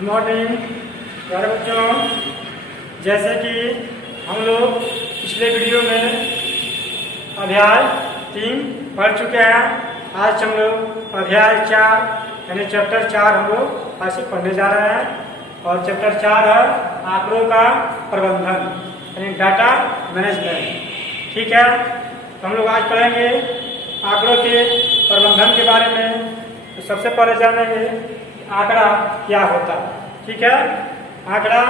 Good morning प्यारे बच्चों। जैसे कि हम लोग पिछले वीडियो में अध्याय 3 पढ़ चुके हैं, आज हम लोग अध्याय 4 यानी चैप्टर 4 हम लोग आज से पढ़ने जा रहे हैं। और चैप्टर 4 है आंकड़ों का प्रबंधन यानी डाटा मैनेजमेंट। ठीक है, तो हम लोग आज पढ़ेंगे आंकड़ों के प्रबंधन के बारे में। तो सबसे पहले जानेंगे आंकड़ा क्या होता है। ठीक है, आंकड़ा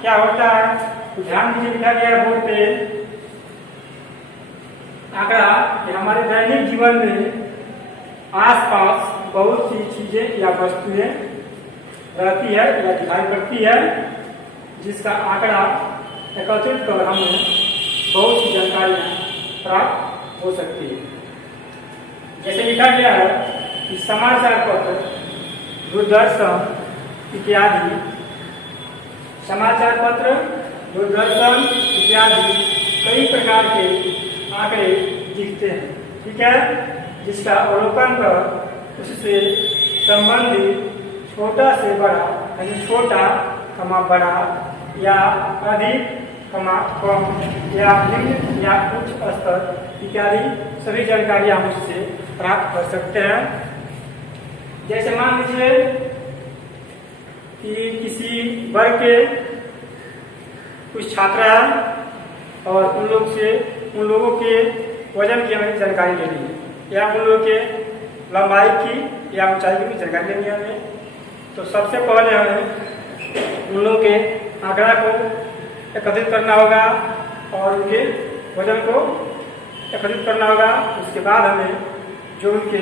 क्या होता है तो ध्यान दीजिए, लिखा गया है बोर्ड पे। आंकड़ा ये हमारे दैनिक जीवन में आसपास बहुत सी चीजें या वस्तुएं रहती है या दिखाई पड़ती है, जिसका आंकड़ा एकत्रित कर हमें बहुत सी जानकारियां प्राप्त हो सकती है। जैसे लिखा गया है कि समाचार पत्र, दूरदर्शन इत्यादि, समाचार पत्र, दूरदर्शन इत्यादि कई प्रकार के आंकड़े दिखते हैं। ठीक है, जिसका अवलोकन कर उससे संबंधित छोटा से बड़ा यानी छोटा कमा बड़ा या अधिक कमा कम या निम्न या उच्च स्तर इत्यादि सभी जानकारियां हम उससे प्राप्त कर सकते हैं। जैसे मान लीजिए कि किसी वर्ग के कुछ छात्र हैं और उन लोगों के वजन की हमें जानकारी लेनी है या उन लोगों के लंबाई की या ऊंचाई की भी जानकारी लेनी है हमें। तो सबसे पहले हमें उन लोगों के आंकड़ा को एकत्रित करना होगा और उनके वजन को एकत्रित करना होगा। उसके बाद हमें जो उनके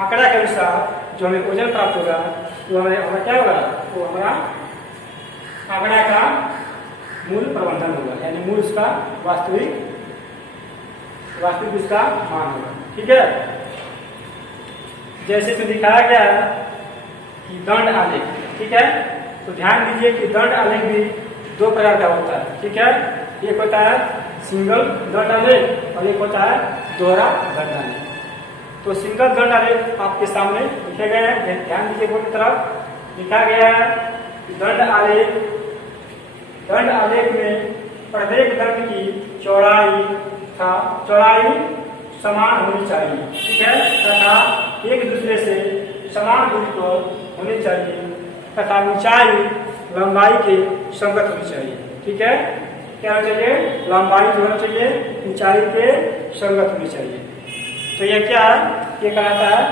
आंकड़ा के अनुसार जो हमें वजन प्राप्त होगा वो हमारा क्या होगा, वो हमारा आंकड़ा का मूल प्रबंधन होगा, यानी मूल उसका वास्तविक उसका मान होगा। ठीक है, जैसे तो दिखाया गया है कि दंड आलेख। ठीक है, तो ध्यान दीजिए कि दंड आलेख भी दो प्रकार का होता है। ठीक है, एक होता है सिंगल दंड आलेख और एक होता है दोहरा दंड आलेख। तो सिंगल दंड आलेख आपके सामने लिखे गए हैं, ध्यान दीजिए बोर्ड की तरफ। लिखा गया है कि दंड आलेख में प्रत्येक दंड की चौड़ाई समान होनी चाहिए। ठीक है, तथा एक दूसरे से समान दूरी पर होनी चाहिए तथा ऊंचाई लंबाई के संगत होनी चाहिए। ठीक है, क्या होना चाहिए, लंबाई जो होना चाहिए ऊंचाई के संगत होनी चाहिए। तो ये क्या है, ये कहलाता है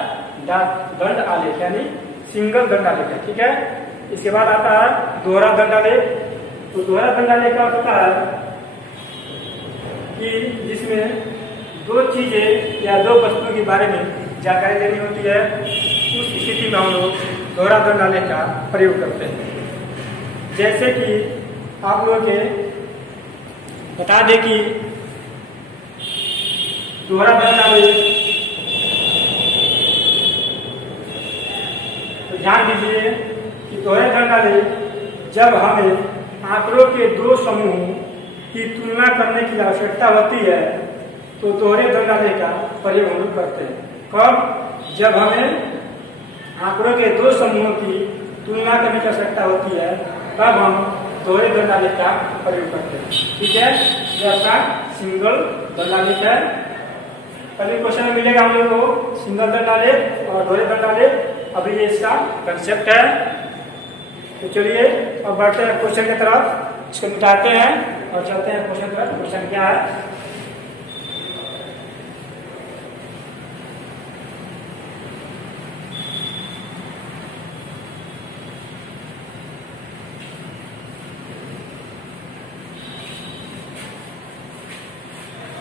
दंड आलेख यानी सिंगल दंड आलेख है। ठीक है, इसके बाद आता है दोहरा दंड आलेख। तो दोहरा दंड आलेख का होता है कि जिसमें दो चीजें या दो वस्तुओं के बारे में जानकारी लेनी होती है, उस स्थिति में हम लोग दोहरा दंड आलेख का प्रयोग करते हैं। जैसे कि आप लोगों के बता दें कि दोहरा दंड आलेख, तो ध्यान दीजिए कि दोहरा दंड आलेख जब हमें आंकड़ों के दो समूहों की तुलना करने की आवश्यकता होती है तो दोहरे दंड आलेख का प्रयोग हम लोग करते हैं। कब, जब हमें आंकड़ों के दो समूहों की तुलना करने की आवश्यकता होती है तब हम दोहरे दंड आलेख का प्रयोग करते हैं। ठीक है, यह आपका सिंगल दंड आलेख है। पहले क्वेश्चन में मिलेगा हम लोग को सिंगल दंड आलेख और दोहरे दंड आलेख। अभी ये इसका कंसेप्ट है। तो चलिए अब बढ़ते हैं क्वेश्चन की तरफ, इसको मिटाते हैं और चलते हैं क्वेश्चन पर। क्वेश्चन क्या है,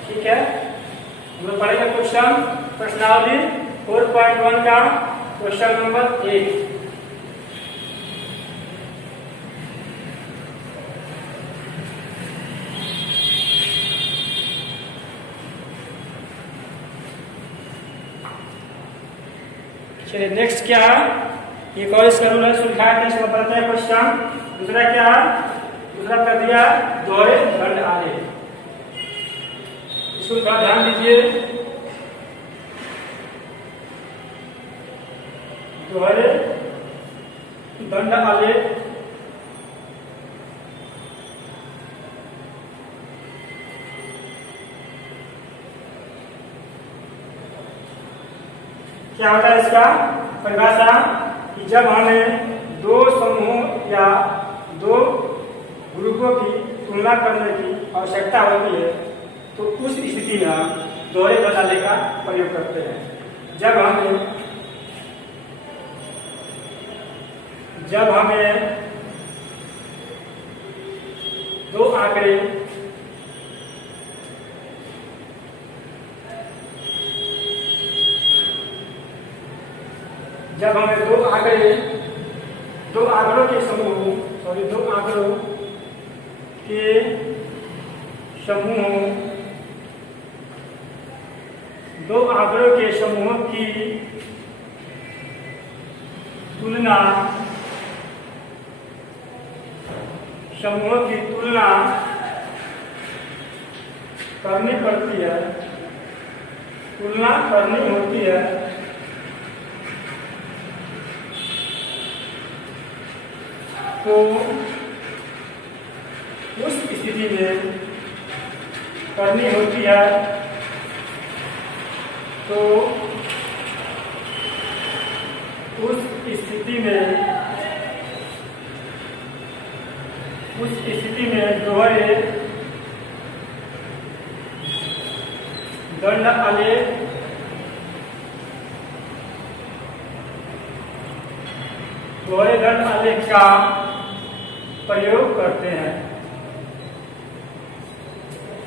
ठीक है, हम लोग पढ़ेंगे क्वेश्चन प्रश्नावली 4.1 का क्वेश्चन नंबर 1। चलिए नेक्स्ट क्या है, एक और इसका रूल है, सुलझा के इसको बताते हैं क्वेश्चन। दूसरा क्या है, दूसरा कर दिया दोहरे दंड आलेख। इसको थोड़ा ध्यान दीजिए, दोहरे दंड दंड आलेख क्या होता है इसका परिभाषा कि जब हमें दो समूहों या दो ग्रुपों की तुलना करने की आवश्यकता होती है तो उस स्थिति में हम दोहरे दंड आलेख का प्रयोग करते हैं। जब हमें दो आंकड़े दो आंकड़ों के समूहों की तुलना करनी होती है तो उस स्थिति में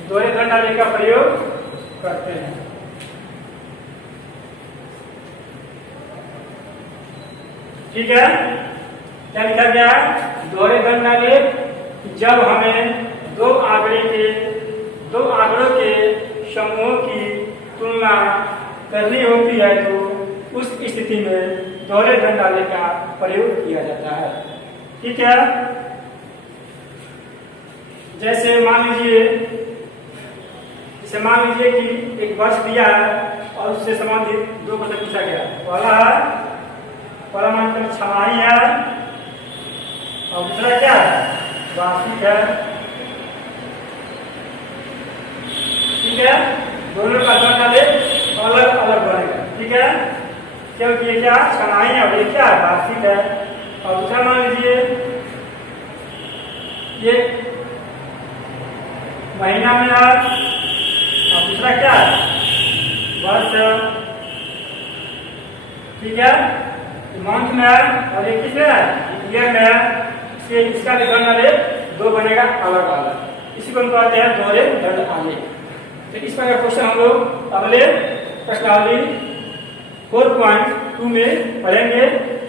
दोहरे दंड आलेख का प्रयोग करते हैं। ठीक है, क्या लिखा गया है? दोहरे दंड आलेख जब हमें दो आंकड़ों के समूहों की तुलना करनी होती है तो उस स्थिति में दोहरे दंड आलेख का प्रयोग किया जाता है। ठीक है, जैसे मान लीजिए कि एक वर्ष दिया है और उससे संबंधित दो क्वेश्चन पूछा गया। पहला मान छमाही है और दूसरा क्या है? वार्षिक है। ठीक है, दोनों का दंड आलेख अलग अलग बनेगा। ठीक है, क्योंकि ये क्या छमाही है और ये क्या है? वार्षिक है। और दूसरा मान लीजिए ये महीना में है और दूसरा क्या है? वर्ष। ठीक है, मंथ में है और ये किसमें है? ईयर में है। इसका भी दंड आलेख दो बनेगा अलग अलग। इसी को हम कहते हैं दोहरे दंड आलेख। तो इस प्रकार क्वेश्चन हम लोग अगले प्रश्नावली 4.2 में पढ़ेंगे।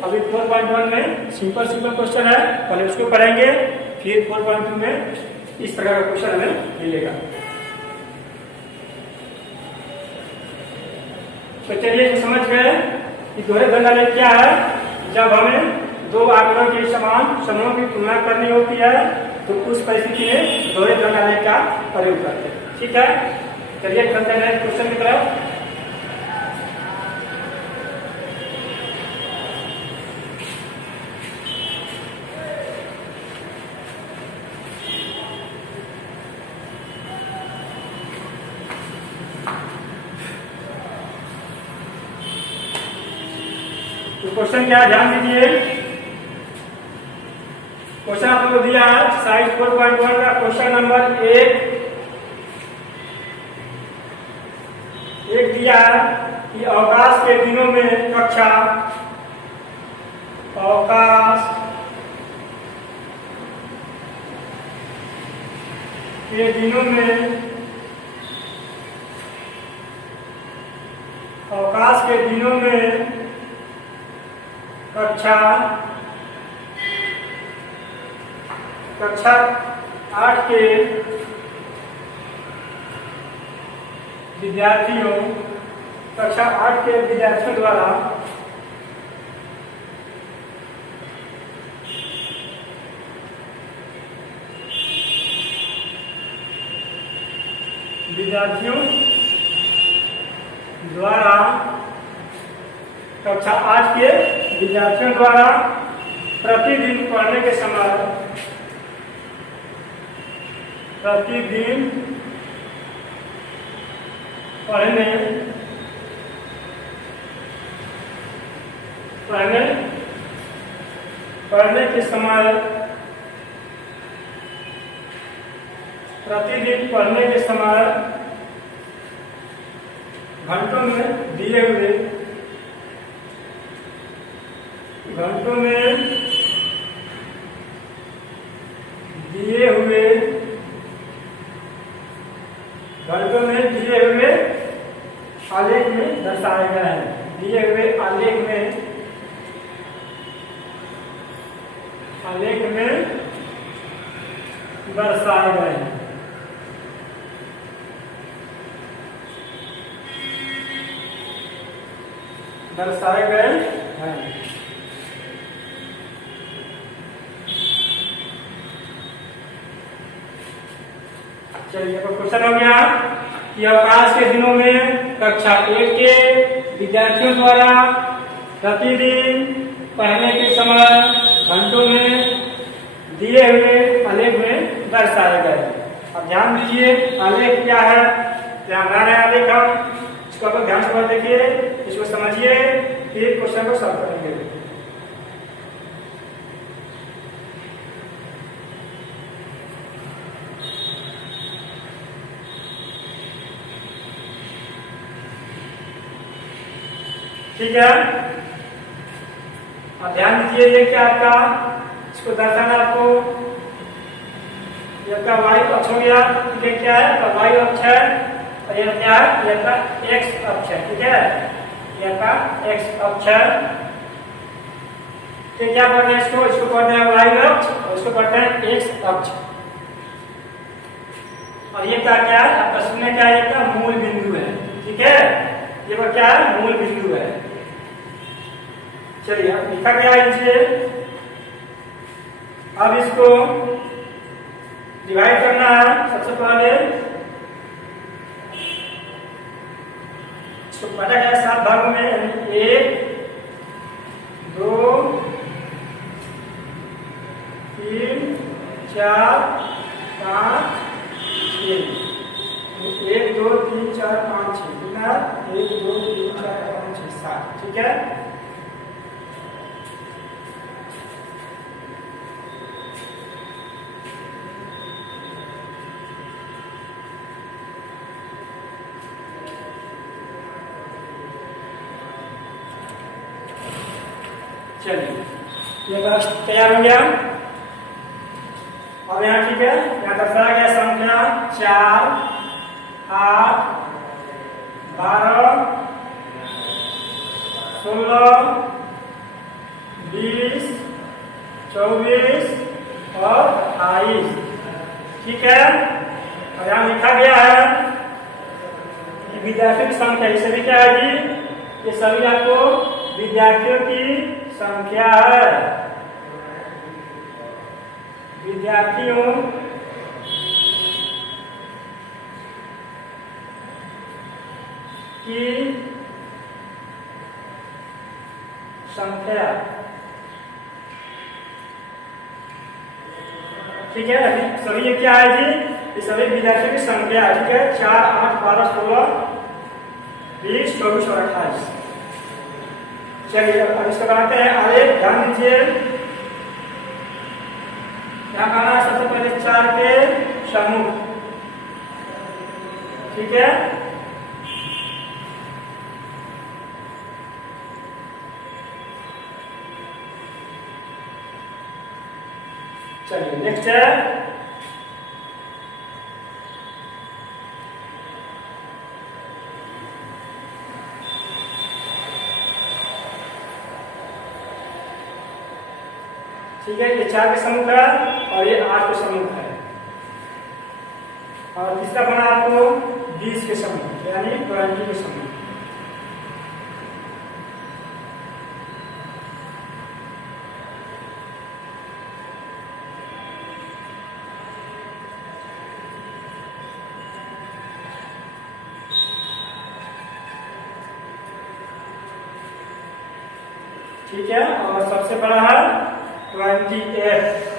अभी 4.1 में सिंपल क्वेश्चन है, पहले उसको पढ़ेंगे, फिर 4.2 में इस प्रकार का क्वेश्चन हमें मिलेगा। तो चलिए समझ गए कि दोहरे दंड आलेख क्या है। जब हमें दो आंकड़ों के समान समूहों की तुलना करनी होती है तो उस परिस्थिति में दोहरे दंड आलेख का प्रयोग करते हैं। ठीक है, चलिए चलते हैं क्वेश्चन की तरफ। तो क्वेश्चन क्या है, ध्यान दीजिए। क्वेश्चन आपको दिया है साइज 4.1 का क्वेश्चन नंबर 1 दिया है कि अवकाश के दिनों में कक्षा कक्षा 8 के विद्यार्थियों द्वारा कक्षा 8 के विद्यार्थियों द्वारा प्रतिदिन पढ़ने के समय प्रतिदिन पढ़ने के समय प्रतिदिन पढ़ने के समय घंटों में दिए हुए घंटों में दिए हुए आलेख में दर्शाए गए हैं। दिए हुए आलेख में दर्शाए गए हैं। दर्शाए गए हैं। चलिए तो क्वेश्चन हो गया कि अवकाश के दिनों में कक्षा 1 के विद्यार्थियों द्वारा प्रतिदिन पढ़ने के समय घंटों में दिए हुए आलेख में दर्शाए गए। अब ध्यान दीजिए आलेख क्या है, ध्यान आ रहा है आलेख। हम इसको आप ध्यान से देखिए, इसको समझिए, फिर क्वेश्चन को सॉल्व करेंगे। ठीक है, अब ध्यान दीजिए ये क्या आपका, इसको दर्शाना आपको, ये आपका वायु अक्ष हो गया। ठीक है, क्या है वायु अक्ष है, और ये क्या है, ये आपका एक्स अक्ष है। ठीक है, ये आपका एक्स अक्ष है। तो क्या पढ़ते हैं इसको पढ़ते हैं वायु अक्ष, और इसको पढ़ते हैं एक्स अक्ष। और ये क्या है आपका शून्य क्या है, ये मूल बिंदु है। ठीक है, ये पर क्या है, मूल बिंदु है। चलिए अब लिखा गया है नीचे। अब इसको डिवाइड करना है। सबसे पहले इसको बांटा गया 7 भागों में, 1 2 3 4 5 6। 1 2 3 4 5 6 कितना, 1 2 3 4 5 6 7। ठीक है, चलिए ये बस तैयार हो गया। अब यहाँ ठीक है, यहाँ दर्शाया गया संख्या 4 8 12 16 20 24 और 28। ठीक है, और यहाँ लिखा गया है कि विद्यार्थियों की संख्या, ये सभी क्या है जी, ये सभी आपको विद्यार्थियों की संख्या है। विद्यार्थियों की संख्या। ठीक है, सभी ये क्या है जी, ये सभी विद्यार्थियों की संख्या है। ठीक है, 4 8 12 16 20 24 और 28। चलिए अब इसको बनाते हैं आलेख। ध्यान दीजिए, यहाँ आना है सबसे पहले 4 के समूह। ठीक है, चलिए नेक्स्ट है ठीक है, ये 4 के समूह है और ये 8 के समूह है। और तीसरा बना आपको 20 के समूह, यानी 20 के समूह। ठीक है, और सबसे बड़ा है 28।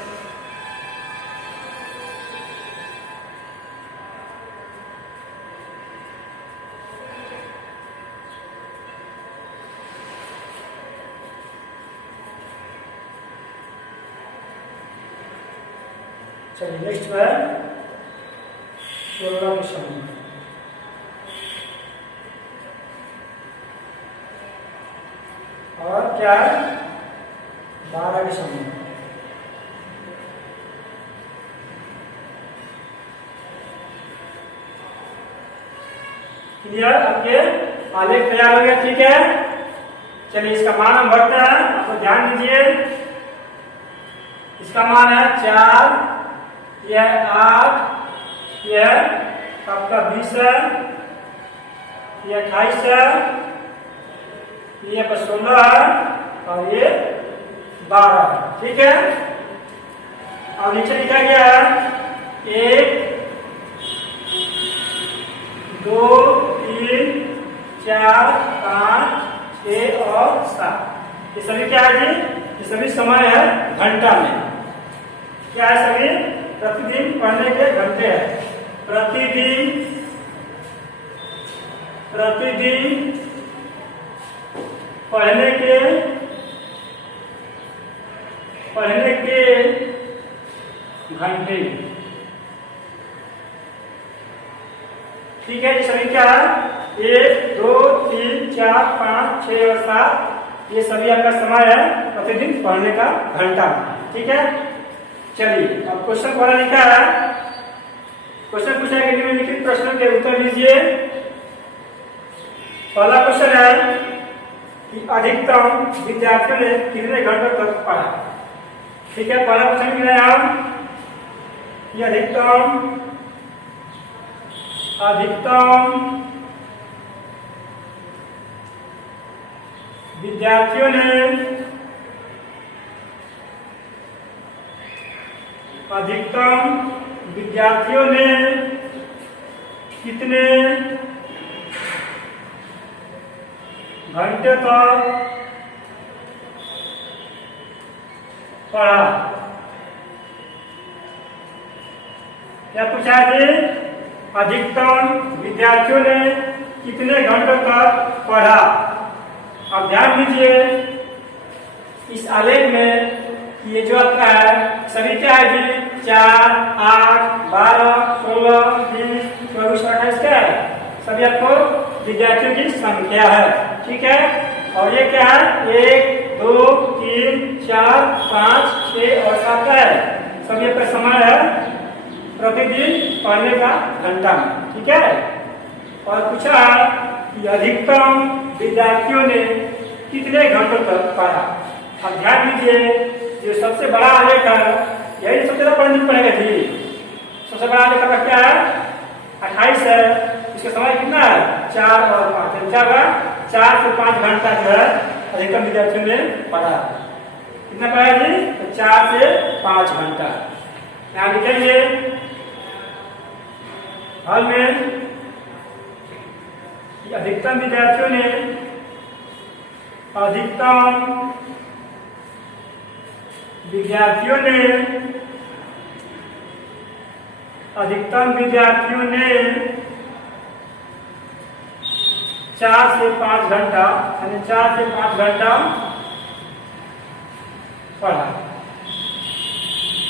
चलिए नेक्स्ट है 16 के समय। और क्या है 12 के समय। क्लियर? आपके आलेख तैयार हो गया, ठीक है। चलिए इसका मान हम भरते हैं, आपको ध्यान दीजिए। इसका मान है 4, यह 8, यह आपका 20 है, यह 28 है, ये 16 है और ये 12 है, ठीक है। और नीचे लिखा गया है 1, 2, 3, 4, 5, 6 और 7। ये सभी क्या है जी? ये सभी समय है घंटा में। क्या है सभी? प्रतिदिन पढ़ने के घंटे हैं। प्रतिदिन पढ़ने के घंटे, ठीक है। ये सभी क्या है? 1, 2, 3, 4, 5, 6 और 7, ये सभी आपका समय है प्रतिदिन पढ़ने का घंटा, ठीक है। चलिए अब क्वेश्चन पढ़ा लिखा है। क्वेश्चन पूछा है कि निम्नलिखित प्रश्नों के उत्तर दीजिए। पहला क्वेश्चन है कि अधिकतम विद्यार्थियों ने कितने घंटों तक पढ़ा, ठीक है। पहला क्वेश्चन क्या है हम कि अधिकतम विद्यार्थियों ने कितने घंटे तक पढ़ा। क्या पूछा है? अधिकतम विद्यार्थियों ने कितने घंटों तक पढ़ा। अब ध्यान दीजिए इस आलेख में, ये जो आपका है सभी क्या है जी? 4, 8, 12, 16, 20, 24, 28 क्या है? सभी आपको विद्यार्थियों की संख्या है, ठीक है। और ये क्या है? 1, 2, 3, 4, 5, 6 और 7 है। सभी आपका समय है प्रतिदिन पढ़ने का घंटा में, ठीक है। और पूछा है कि अधिकतम विद्यार्थियों ने कितने घंटों तक पढ़ा। अब ध्यान दीजिए जो सबसे बड़ा आलेख है यही सबसे ज्यादा पढ़ने पड़ेगा जी। सबसे बड़ा आलेख का क्या है? 28 है। इसका समय कितना है? 4 और 5। क्या होगा? 4 से 5 घंटा जो है अधिकतम विद्यार्थियों ने पढ़ा। कितना पढ़ा जी? तो 4 से 5 घंटा। यहाँ लिखेंगे हल में अधिकतम विद्यार्थियों ने अधिकतम विद्यार्थियों ने 4 से 5 घंटा, यानी 4 से 5 घंटा पढ़ा,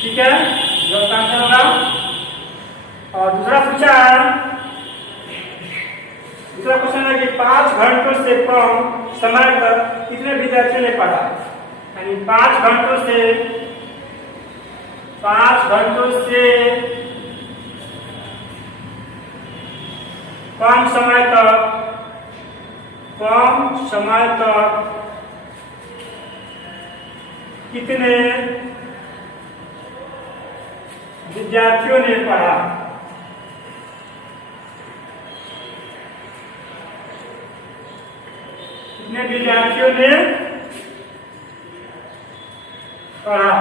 ठीक है। जो आंसर होगा। और दूसरा पूछा है, दूसरा क्वेश्चन है कि 5 घंटों से कम समय तक कितने विद्यार्थियों ने पढ़ा। यानी 5 घंटों से कम समय तक कितने विद्यार्थियों ने पढ़ा। कितने विद्यार्थियों ने पढ़ा।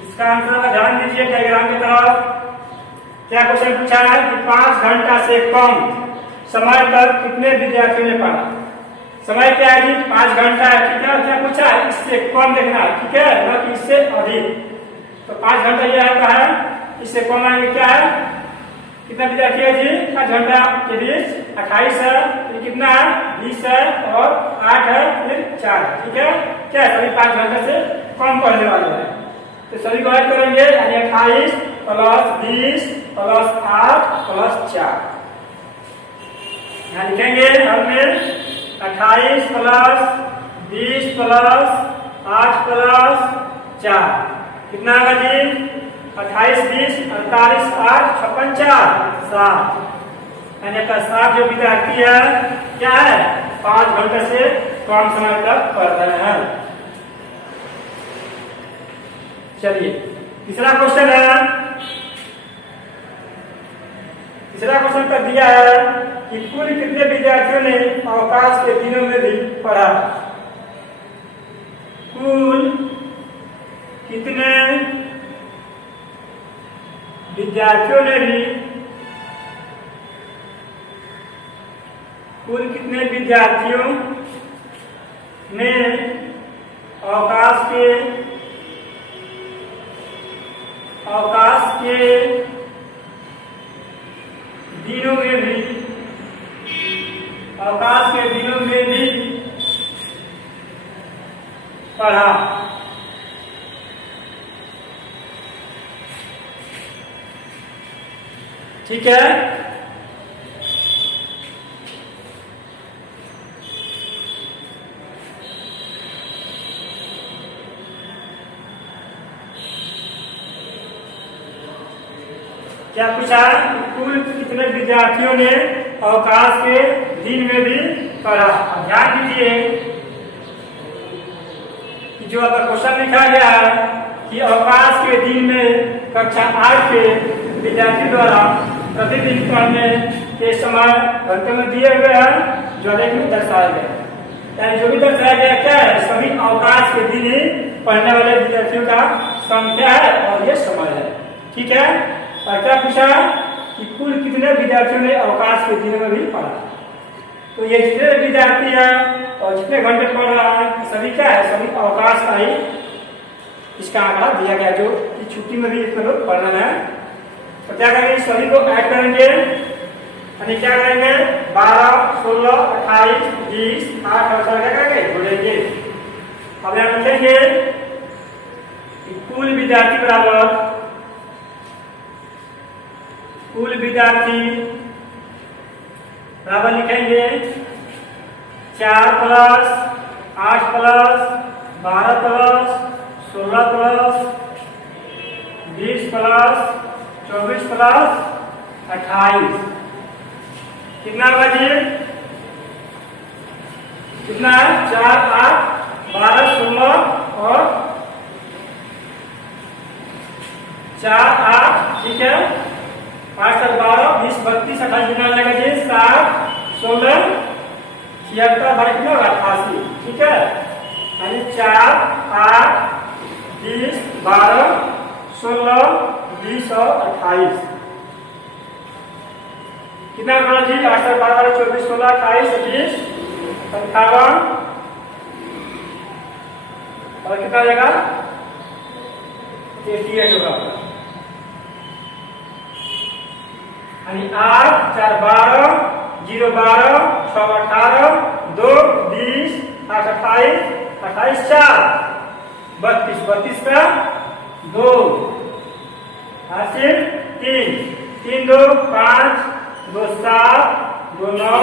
इसका आंसर का ध्यान दीजिए डायग्राम की तरफ। क्या क्वेश्चन पूछा है कि 5 घंटा से कम समय तक कितने विद्यार्थियों ने पढ़ा। समय क्या है जी 5 घंटा है, ठीक है। क्या पूछा है इससे कम देखना है, ठीक है, न कि इससे अधिक। तो 5 घंटा ये आता है, इससे कम आएंगे क्या है, कितना विद्यार्थी है जी 5 घंटा के बीच 28 है, ये कितना है 20 है और 8 है, फिर 4 है, ठीक है। क्या है सभी 5 घंटे से कम पढ़ने वाले हैं, तो सभी को ऐड करेंगे यानी 28 प्लस 20 प्लस 8 प्लस 4। यहाँ लिखेंगे हमने 28 प्लस 20 प्लस 8 प्लस 4 कितना होगा जी 28 20 48 8 56 4 7 यानी का 7 जो विद्यार्थी है क्या है 5 घंटे से कम समय तक पढ़ रहे हैं। चलिए तीसरा क्वेश्चन है, तीसरा क्वेश्चन कर दिया है कि कुल कितने विद्यार्थियों ने अवकाश के दिनों में भी पढ़ा। कुल कितने विद्यार्थियों ने भी, कुल कितने विद्यार्थियों ने अवकाश के दिनों में भी, अवकाश के दिनों में भी पढ़ा। ठीक है, क्या पूछा कुल कितने विद्यार्थियों ने अवकाश के दिन में भी पढ़ा। ध्यान दीजिए कि जो आपका क्वेश्चन लिखा गया है कि अवकाश के दिन में कक्षा 8 के विद्यार्थी द्वारा प्रतिदिन पढ़ने के समय घंटे में दिए हुए हैं, जो आलेख में दर्शाया गया, यानी जो भी दर्शाया गया क्या है सभी अवकाश के दिन ही पढ़ने वाले विद्यार्थियों का संख्या है और ये समय है। ठीक है, और क्या पूछा कि कुल कितने विद्यार्थियों ने अवकाश के दिनों में भी पढ़ा। तो ये जितने विद्यार्थी है और जितने घंटे पढ़ रहा है सभी क्या है सभी अवकाश का ही इसका आंकड़ा दिया गया, जो कि छुट्टी में भी इतने लोग पढ़ रहे हैं। तो क्या करेंगे सभी को ऐड करेंगे यानी क्या करेंगे 12 16 28 20 8 और क्या करेंगे जोड़ेंगे। अब यहाँ लिखेंगे कुल विद्यार्थी बराबर कुल विद्यार्थी बराबर लिखेंगे 4 plus 8 plus 12 plus 16 plus 20 plus 24 plus 28 कितना होगा जी कितना है 4 8 12 16 और 4 8 ठीक है 8 7 12 20 32 28 कितना लगेगा जी 7 16 76 भाई कितना होगा 88। ठीक है, यानी 4 8 20 12 16 20 और 28 कितना होगा जी 8 7 12 24 16 28 20 58 और कितना जाएगा 88 होगा, यानी 8 4 12 0 12 6 18 2 20 8 28 28 4 32 32 का 2 हासिल 3 3 2 5 2 7 2 9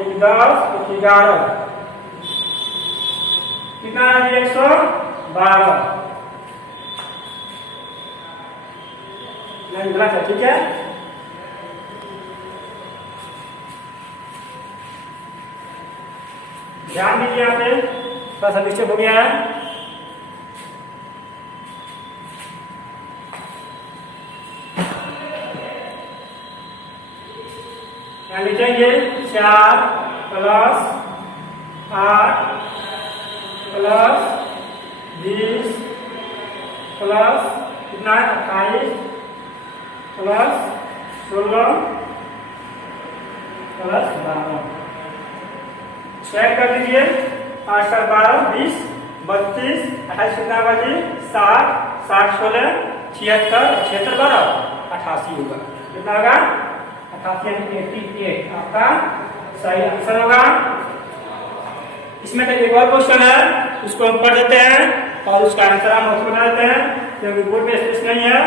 1 10 1 11 कितना है 112 नहीं गलत है। ठीक है, ध्यान दीजिए यहाँ पे थोड़ा सा डिस्टर्ब हो गया है। यहाँ लिखेंगे 4 प्लस 8 प्लस 20 प्लस कितना है 28 प्लस 16 प्लस 12 छह कर दीजिए, 8 7 12 20 32 28 कितना बजी 60 60 16 76 76 12 88 होगा। कितना होगा 88 88 आपका सही आंसर होगा। इसमें तो एक और क्वेश्चन है, उसको हम पढ़ देते हैं और उसका आंसर हम उसको बना देते हैं क्योंकि बोर्ड में स्पेस नहीं है।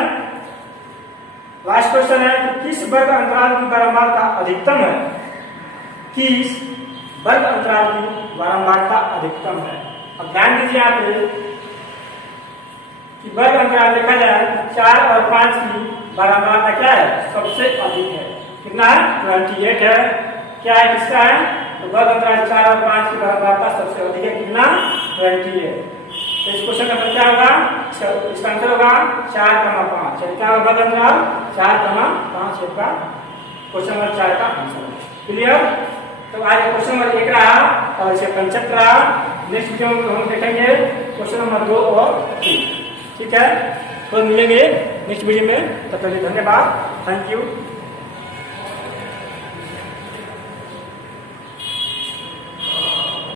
लास्ट क्वेश्चन है कि किस वर्ग अंतराल की बारंबारता अधिकतम है? किस वर्ग अंतराल की बारंबारता अधिकतम है? अब ध्यान दीजिए यहाँ पे कि वर्ग अंतराल देखा जाए 4 और 5 की बारंबारता क्या है? सबसे अधिक है। कितना है? 28 है। क्या है? किसका है? तो वर्ग अंतराल 4 और 5 की बारंबारता सबसे अधिक है। कितना? 20 है। तो इस क्वेश्चन का क्या होगा? इसका आंसर होगा 4,5। क्या होगा वर्ग अंतराल? 4,5 का क्वेश्चन नंबर 4 का आंसर। क्लियर? तो आज क्वेश्चन नंबर 1 रहा और इसे कंसेप्ट रहा। नेक्स्ट वीडियो में हम देखेंगे क्वेश्चन नंबर 2 और 3। ठीक है, तो मिलेंगे नेक्स्ट वीडियो में। तब तक धन्यवाद। Thank you.